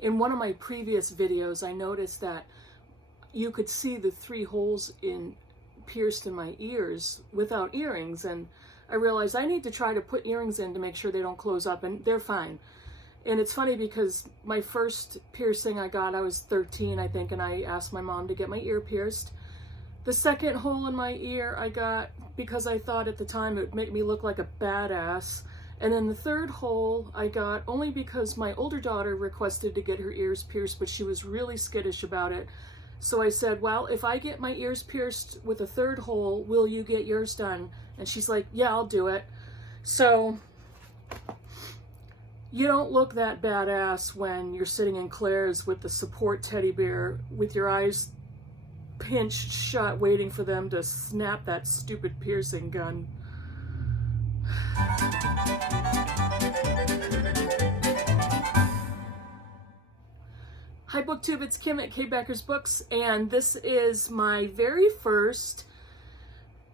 in one of my previous videos, I noticed that you could see the 3 holes pierced in my ears without earrings, and I realized I need to try to put earrings in to make sure they don't close up, and they're fine. And it's funny because my first piercing I got, I was 13, I think, and I asked my mom to get my ear pierced. The second hole in my ear I got because I thought at the time it would make me look like a badass. And then the third hole I got only because my older daughter requested to get her ears pierced, but she was really skittish about it. So I said, well, if I get my ears pierced with a third hole, will you get yours done? And she's like, yeah, I'll do it. So you don't look that badass when you're sitting in Claire's with the support teddy bear with your eyes pinched shut, waiting for them to snap that stupid piercing gun. Hi BookTube, it's Kim at K Backers Books, and this is my very first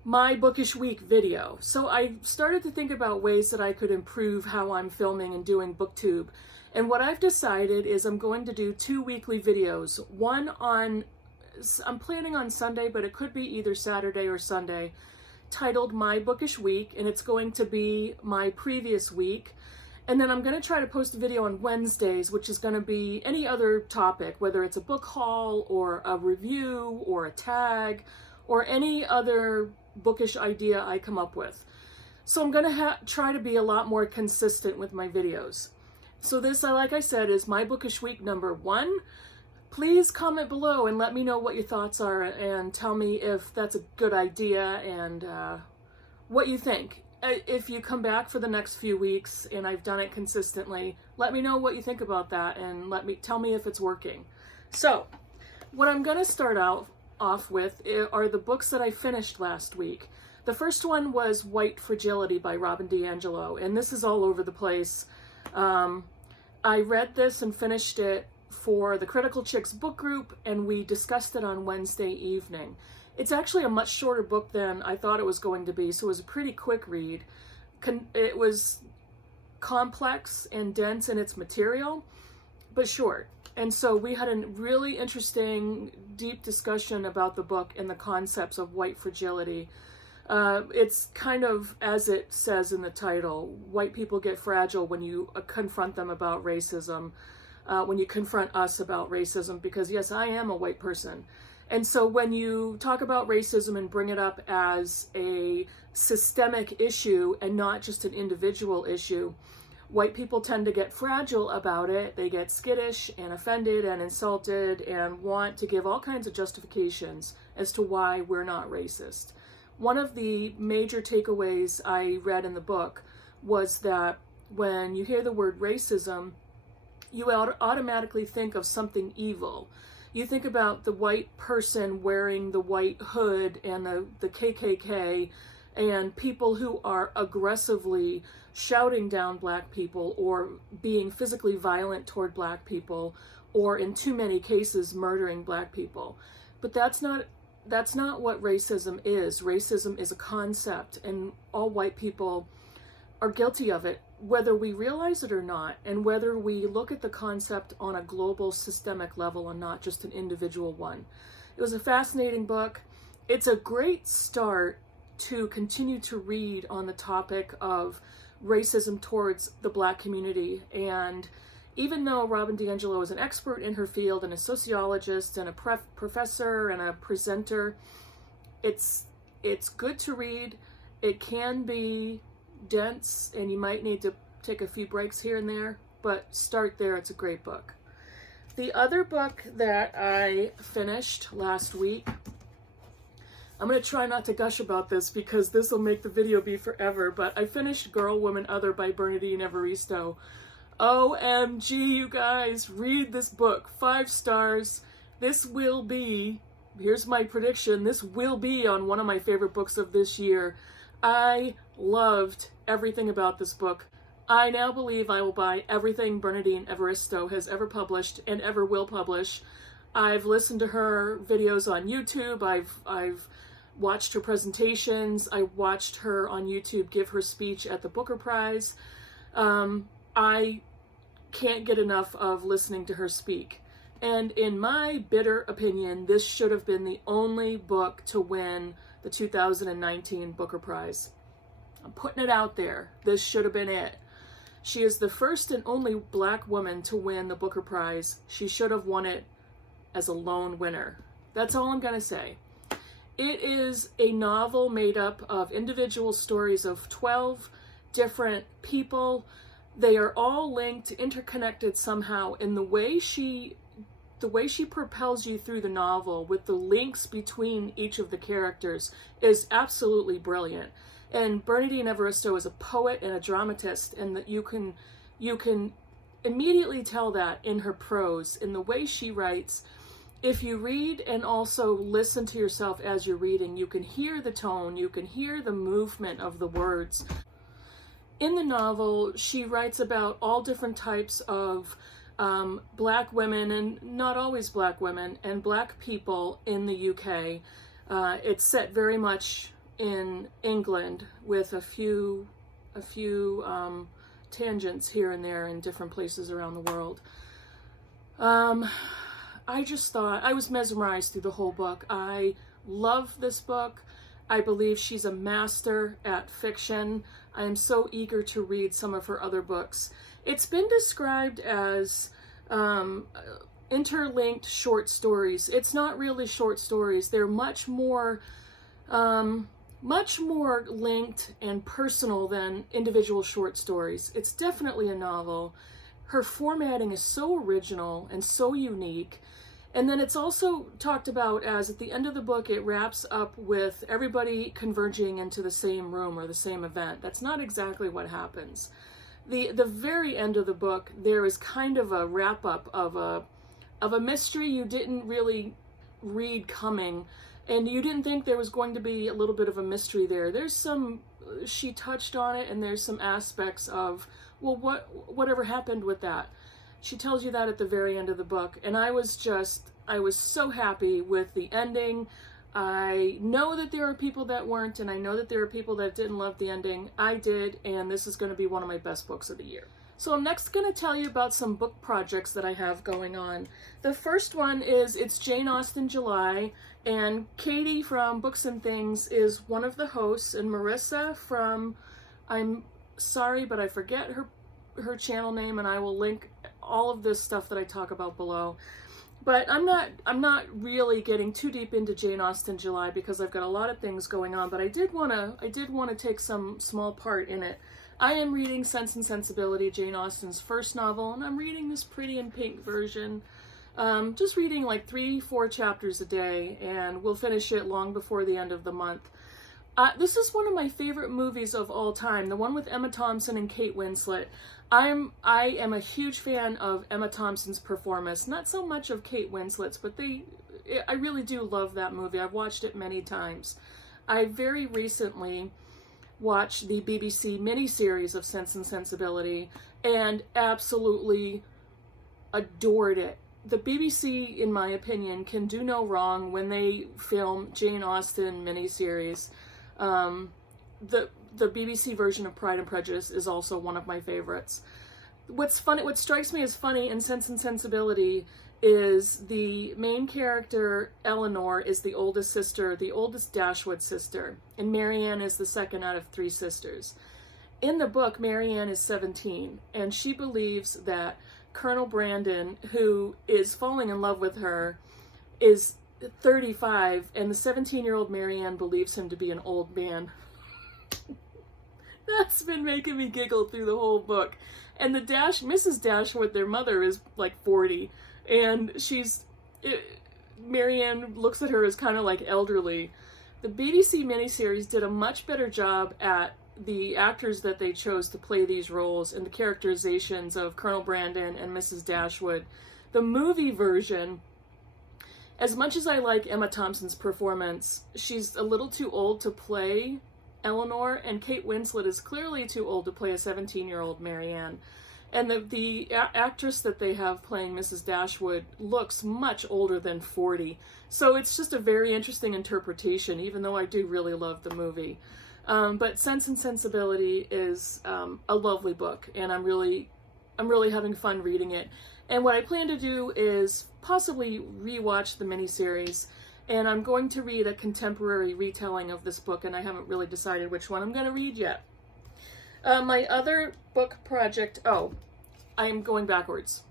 My Bookish Week video. So I started to think about ways that I could improve how I'm filming and doing BookTube. And what I've decided is I'm going to do 2 weekly videos. One on, I'm planning on Sunday, but it could be either Saturday or Sunday, titled My Bookish Week, and it's going to be my previous week. And then I'm going to try to post a video on Wednesdays, which is going to be any other topic, whether it's a book haul or a review or a tag or any other bookish idea I come up with. So I'm going to try to be a lot more consistent with my videos. So this, like I said, is My Bookish Week number 1. Please comment below and let me know what your thoughts are and tell me if that's a good idea and what you think. If you come back for the next few weeks and I've done it consistently, let me know what you think about that and tell me if it's working. So what I'm going to start off with are the books that I finished last week. The first one was White Fragility by Robin DiAngelo, and this is all over the place. I read this and finished it for the Critical Chicks book group, and we discussed it on Wednesday evening. It's actually a much shorter book than I thought it was going to be, so it was a pretty quick read. It was complex and dense in its material, but short. And so we had a really interesting, deep discussion about the book and the concepts of white fragility. It's kind of, as it says in the title, white people get fragile when you confront them about racism, when you confront us about racism, because yes, I am a white person. And so when you talk about racism and bring it up as a systemic issue and not just an individual issue, white people tend to get fragile about it. They get skittish and offended and insulted and want to give all kinds of justifications as to why we're not racist. One of the major takeaways I read in the book was that when you hear the word racism, you automatically think of something evil. You think about the white person wearing the white hood and the KKK and people who are aggressively shouting down black people or being physically violent toward black people, or in too many cases murdering black people. But that's not what racism is. Racism is a concept, and all white people are guilty of it, whether we realize it or not, and whether we look at the concept on a global systemic level and not just an individual one. It was a fascinating book. It's a great start to continue to read on the topic of racism towards the black community. And even though Robin DiAngelo is an expert in her field and a sociologist and a professor and a presenter, it's good to read. It can be dense and you might need to take a few breaks here and there, but start there. It's a great book. The other book that I finished last week, I'm going to try not to gush about this because this will make the video be forever, but I finished Girl, Woman, Other by Bernadine Evaristo. OMG, you guys, read this book. 5 stars. This will be, here's my prediction, this will be on one of my favorite books of this year. I loved everything about this book. I now believe I will buy everything Bernadine Evaristo has ever published and ever will publish. I've listened to her videos on YouTube. I've watched her presentations. I watched her on YouTube give her speech at the Booker Prize. I can't get enough of listening to her speak. And in my bitter opinion, this should have been the only book to win the 2019 Booker Prize. I'm putting it out there. This should have been it. She is the first and only Black woman to win the Booker Prize. She should have won it as a lone winner. That's all I'm going to say. It is a novel made up of individual stories of 12 different people. They are all linked, interconnected somehow, and the way she propels you through the novel with the links between each of the characters is absolutely brilliant. And Bernadine Evaristo is a poet and a dramatist, and that you can immediately tell that in her prose, in the way she writes. If you read and also listen to yourself as you're reading, you can hear the tone, you can hear the movement of the words. In the novel, she writes about all different types of Black women, and not always Black women, and Black people in the UK. It's set very much in England with a few tangents here and there in different places around the world. I just thought, I was mesmerized through the whole book. I love this book. I believe she's a master at fiction. I am so eager to read some of her other books. It's been described as interlinked short stories. It's not really short stories. They're much more linked and personal than individual short stories. It's definitely a novel. Her formatting is so original and so unique. And then it's also talked about as, at the end of the book, it wraps up with everybody converging into the same room or the same event. That's not exactly what happens. The very end of the book, there is kind of a wrap-up of a mystery you didn't really read coming, and you didn't think there was going to be a little bit of a mystery there. There's some, she touched on it, and there's some aspects of, well, whatever happened with that? She tells you that at the very end of the book, and I was so happy with the ending. I know that there are people that weren't, and I know that there are people that didn't love the ending. I did, and this is going to be one of my best books of the year. So I'm next going to tell you about some book projects that I have going on. The first one is, it's Jane Austen July, and Katie from Books and Things is one of the hosts, and Marissa from, I'm sorry, but I forget her channel name, and I will link all of this stuff that I talk about below. But I'm not really getting too deep into Jane Austen July because I've got a lot of things going on, but I did want to take some small part in it. I am reading Sense and Sensibility, Jane Austen's first novel, and I'm reading this pretty in pink version. Just reading like 3-4 chapters a day, and we'll finish it long before the end of the month. This is one of my favorite movies of all time, the one with Emma Thompson and Kate Winslet. I am a huge fan of Emma Thompson's performance, not so much of Kate Winslet's, but I really do love that movie. I've watched it many times. I very recently watched the BBC miniseries of Sense and Sensibility and absolutely adored it. The BBC, in my opinion, can do no wrong when they film Jane Austen miniseries. The BBC version of Pride and Prejudice is also one of my favorites. What strikes me as funny in Sense and Sensibility is the main character, Eleanor, is the oldest sister, the oldest Dashwood sister, and Marianne is the second out of 3 sisters. In the book, Marianne is 17, and she believes that Colonel Brandon, who is falling in love with her, is 35, and the 17-year-old Marianne believes him to be an old man. That's been making me giggle through the whole book. And Mrs. Dashwood, their mother, is like 40, and Marianne looks at her as kind of like elderly. The BBC miniseries did a much better job at the actors that they chose to play these roles and the characterizations of Colonel Brandon and Mrs. Dashwood. The movie version, as much as I like Emma Thompson's performance, she's a little too old to play Eleanor, and Kate Winslet is clearly too old to play a 17-year-old Marianne. And the actress that they have playing Mrs. Dashwood looks much older than 40. So it's just a very interesting interpretation, even though I do really love the movie. But Sense and Sensibility is a lovely book, and I'm really I'm really having fun reading it. And what I plan to do is possibly rewatch the miniseries, and I'm going to read a contemporary retelling of this book, and I haven't really decided which one I'm going to read yet. My other book project, I'm going backwards.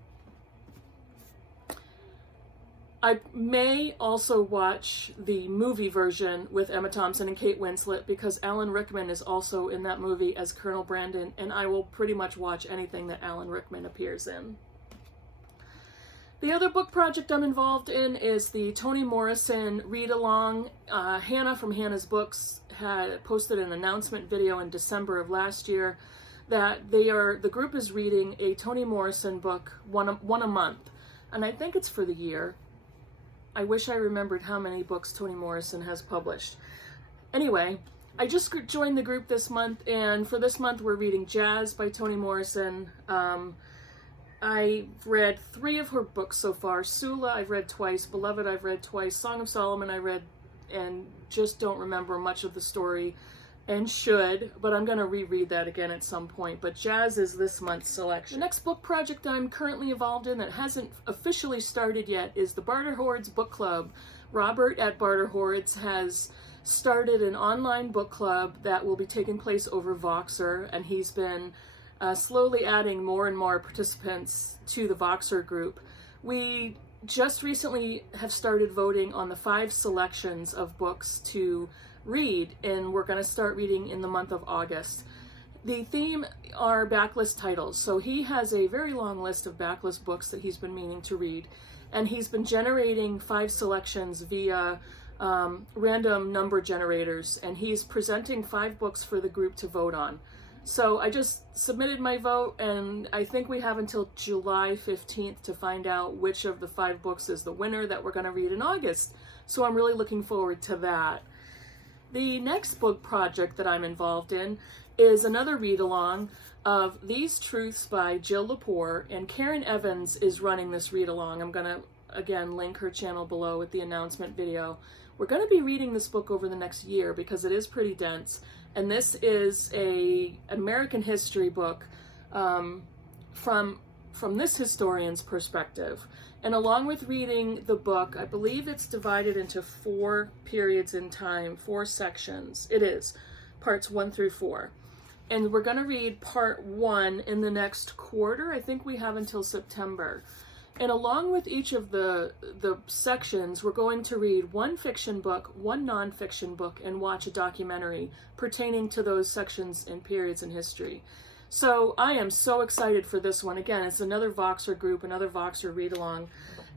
I may also watch the movie version with Emma Thompson and Kate Winslet, because Alan Rickman is also in that movie as Colonel Brandon, and I will pretty much watch anything that Alan Rickman appears in. The other book project I'm involved in is the Toni Morrison read-along. Hannah from Hannah's Books had posted an announcement video in December of last year that the group is reading a Toni Morrison book, one a month, and I think it's for the year. I wish I remembered how many books Toni Morrison has published. Anyway, I just joined the group this month, and for this month we're reading Jazz by Toni Morrison. I've read 3 of her books so far. Sula I've read twice, Beloved I've read twice, Song of Solomon I read and just don't remember much of the story, and should, but I'm going to reread that again at some point. But Jazz is this month's selection. The next book project I'm currently involved in that hasn't officially started yet is the Barter Hordes Book Club. Robert at Barter Hordes has started an online book club that will be taking place over Voxer, and he's been slowly adding more and more participants to the Voxer group. We just recently have started voting on the 5 selections of books to read, and we're going to start reading in the month of August. The theme are backlist titles, so he has a very long list of backlist books that he's been meaning to read, and he's been generating 5 selections via random number generators, and he's presenting 5 books for the group to vote on. So I just submitted my vote, and I think we have until July 15th to find out which of the 5 books is the winner that we're going to read in August. So I'm really looking forward to that. The next book project that I'm involved in is another read-along of These Truths by Jill Lepore, and Karen Evans is running this read-along. I'm going to, again, link her channel below with the announcement video. We're going to be reading this book over the next year because it is pretty dense. And this is an American history book from this historian's perspective. And along with reading the book, I believe it's divided into 4 periods in time, 4 sections. It is, parts 1 through 4. And we're going to read part 1 in the next quarter. I think we have until September. And along with each of the sections, we're going to read 1 fiction book, 1 nonfiction book, and watch a documentary pertaining to those sections and periods in history. So I am so excited for this one. Again, it's another Voxer group, another Voxer read-along.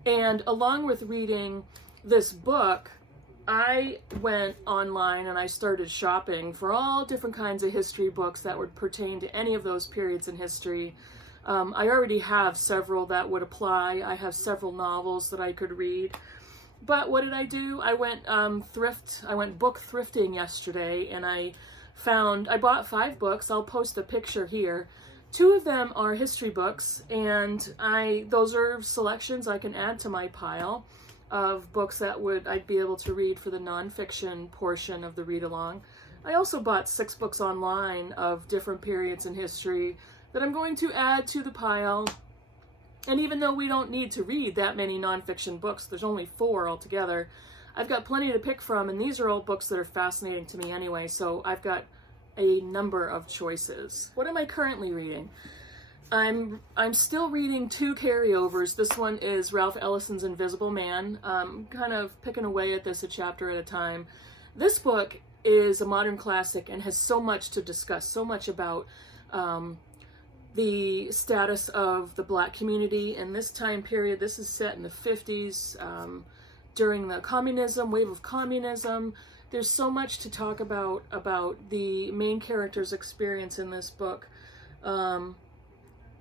And along with reading this book, I went online and I started shopping for all different kinds of history books that would pertain to any of those periods in history. I already have several that would apply. I have several novels that I could read. But what did I do? I went book thrifting yesterday, and I bought 5 books. I'll post a picture here. 2 of them are history books, and those are selections I can add to my pile of books that I'd be able to read for the nonfiction portion of the read-along. I also bought 6 books online of different periods in history that I'm going to add to the pile. And even though we don't need to read that many nonfiction books, there's only 4 altogether, I've got plenty to pick from, and these are all books that are fascinating to me anyway, so I've got a number of choices. What am I currently reading? I'm still reading 2 carryovers. This one is Ralph Ellison's Invisible Man. Kind of picking away at this a chapter at a time. This book is a modern classic and has so much to discuss, so much about the status of the Black community in this time period. This is set in the 50s, during the wave of communism. There's so much to talk about the main character's experience in this book.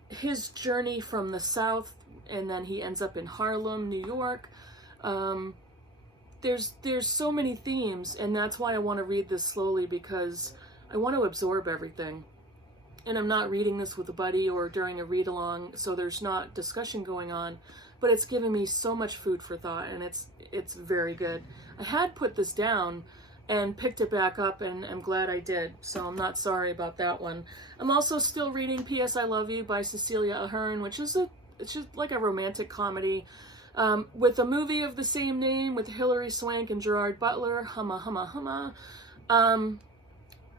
His journey from the South, and then he ends up in Harlem, New York. There's so many themes, and that's why I want to read this slowly, because I want to absorb everything. And I'm not reading this with a buddy or during a read-along, so there's not discussion going on, but it's giving me so much food for thought, and it's very good. I had put this down, and picked it back up, and I'm glad I did, so I'm not sorry about that one. I'm also still reading P.S. I Love You by Cecilia Ahern, which is it's just like a romantic comedy with a movie of the same name with Hilary Swank and Gerard Butler. Humma, humma, humma.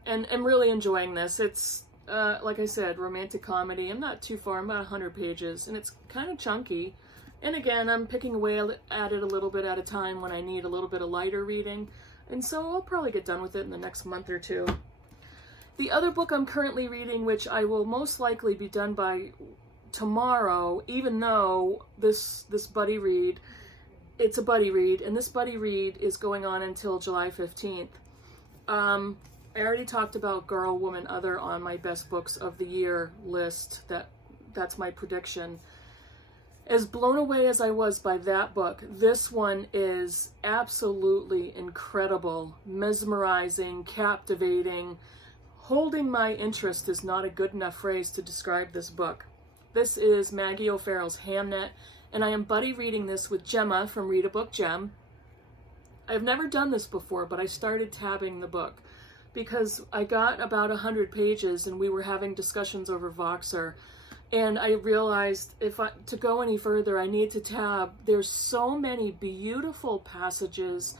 And I'm really enjoying this. It's, like I said, romantic comedy. I'm not too far. I'm about 100 pages, and it's kind of chunky. And again, I'm picking away at it a little bit at a time when I need a little bit of lighter reading. And so I'll probably get done with it in the next month or two. The other book I'm currently reading, which I will most likely be done by tomorrow, even though this buddy read, it's a buddy read, and this buddy read is going on until July 15th. I already talked about Girl, Woman, Other on my best books of the year list. That's my prediction. As blown away as I was by that book, this one is absolutely incredible, mesmerizing, captivating. Holding my interest is not a good enough phrase to describe this book. This is Maggie O'Farrell's Hamnet, and I am buddy reading this with GEMMA from Read a Book Gem. I've never done this before, but I started tabbing the book because I got about 100 pages and we were having discussions over Voxer. And I realized to go any further, I need to tab. There's so many beautiful passages,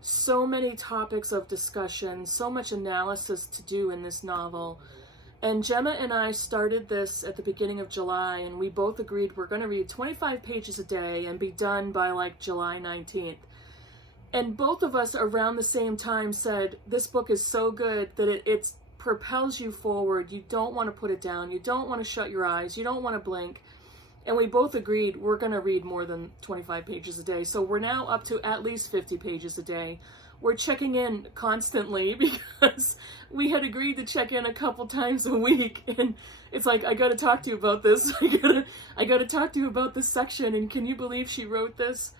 so many topics of discussion, so much analysis to do in this novel. And GEMMA and I started this at the beginning of July, and we both agreed we're going to read 25 pages a day and be done by like July 19th. And both of us around the same time said, this book is so good that it propels you forward. You don't want to put it down. You don't want to shut your eyes. You don't want to blink. And we both agreed we're going to read more than 25 pages a day. So we're now up to at least 50 pages a day. We're checking in constantly because we had agreed to check in a couple times a week. And it's like, I got to talk to you about this. I got to talk to you about this section. And can you believe she wrote this?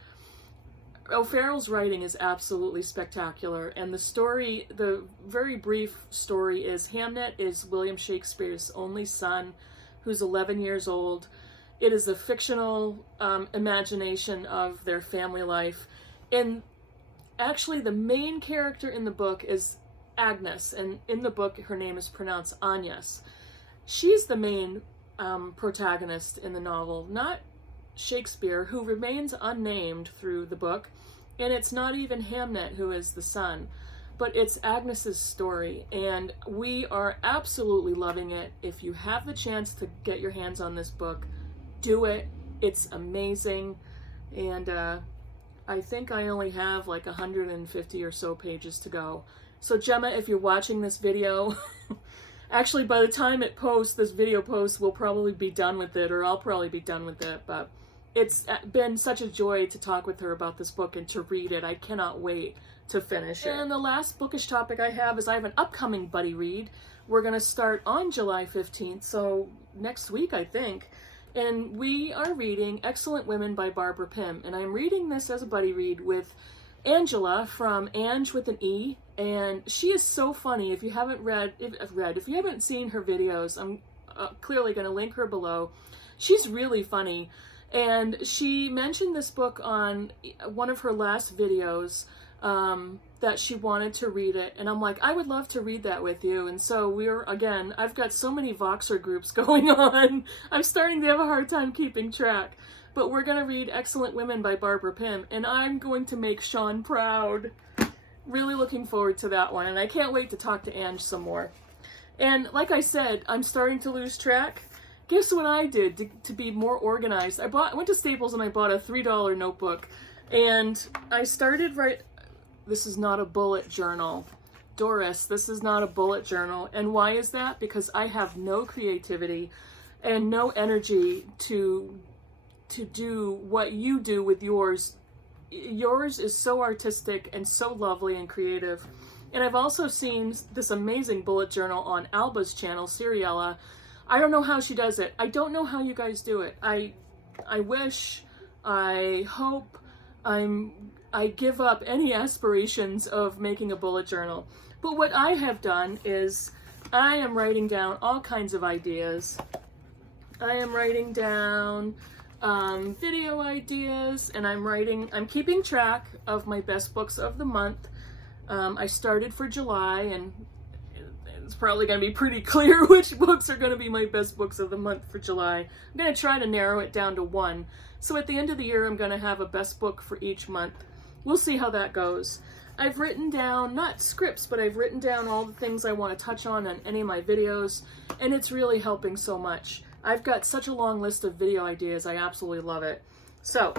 O'Farrell's writing is absolutely spectacular, and the story, the very brief story is Hamnet is William Shakespeare's only son, who's 11 years old. It is a fictional imagination of their family life, and actually the main character in the book is Agnes, and in the book her name is pronounced Agnes. She's the main protagonist in the novel, not Shakespeare, who remains unnamed through the book, and it's not even Hamnet who is the son, but it's Agnes's story, and we are absolutely loving it. If you have the chance to get your hands on this book, do it. It's amazing, and I think I only have like 150 or so pages to go. So GEMMA, if you're watching this video, actually by the time it posts, this video posts, we'll probably be done with it, or I'll probably be done with it, but it's been such a joy to talk with her about this book and to read it. I cannot wait to finish it. And the last bookish topic I have is I have an upcoming buddy read. We're going to start on July 15th, so next week, I think. And we are reading Excellent Women by Barbara Pym. And I'm reading this as a buddy read with Angela from Ange with an E. And she is so funny. If you haven't if you haven't seen her videos, I'm clearly going to link her below. She's really funny. And she mentioned this book on one of her last videos, that she wanted to read it. And I'm like, I would love to read that with you. And so again, I've got so many Voxer groups going on. I'm starting to have a hard time keeping track. But we're going to read Excellent Women by Barbara Pym. And I'm going to make Sean proud. Really looking forward to that one. And I can't wait to talk to Ange some more. And like I said, I'm starting to lose track. Guess what I did to be more organized? I went to Staples and I bought a $3 notebook, and I started this is not a bullet journal. Doris, this is not a bullet journal. And why is that? Because I have no creativity and no energy to do what you do with yours. Yours is so artistic and so lovely and creative. And I've also seen this amazing bullet journal on Alba's channel, Seriella. I don't know how she does it. I don't know how you guys do it. I wish, I hope, I give up any aspirations of making a bullet journal. But what I have done is I am writing down all kinds of ideas. I am writing down video ideas, and I'm keeping track of my best books of the month. I started for July, and it's probably going to be pretty clear which books are going to be my best books of the month for July. I'm going to try to narrow it down to one. So at the end of the year, I'm going to have a best book for each month. We'll see how that goes. I've written down, not scripts, but I've written down all the things I want to touch on any of my videos, and it's really helping so much. I've got such a long list of video ideas. I absolutely love it. So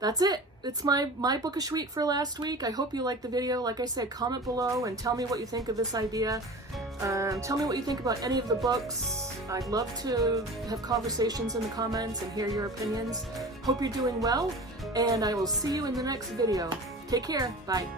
that's it. It's my bookish week for last week. I hope you liked the video. Like I said, comment below and tell me what you think of this idea. Tell me what you think about any of the books. I'd love to have conversations in the comments and hear your opinions. Hope you're doing well, and I will see you in the next video. Take care. Bye.